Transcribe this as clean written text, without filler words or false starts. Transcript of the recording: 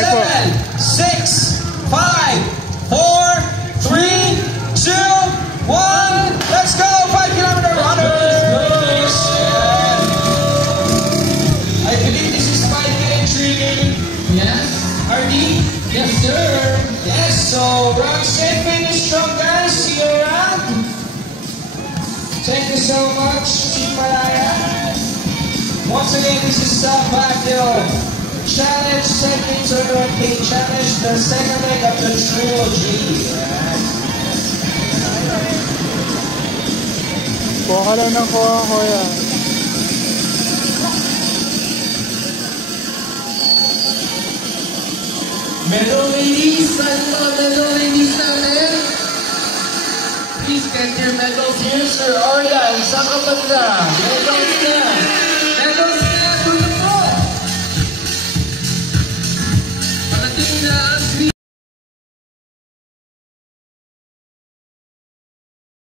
7, 6, 5, 4, 3, 2, 1. Let's go! 5-kilometer runners! I believe this is 5-minute training. Yes. RD? Yes, sir. Yes, so run safe and strong, guys. See you around. Thank you so much, Team Malaya. Once again, this is Baguio Challenge Second Tournament King Challenge, the second leg of the trilogy. Kuha lang ng kuha. Medal ladies, medal ladies natin. Please get your medals here, Sir Aryan. Sa kapanda, medals na.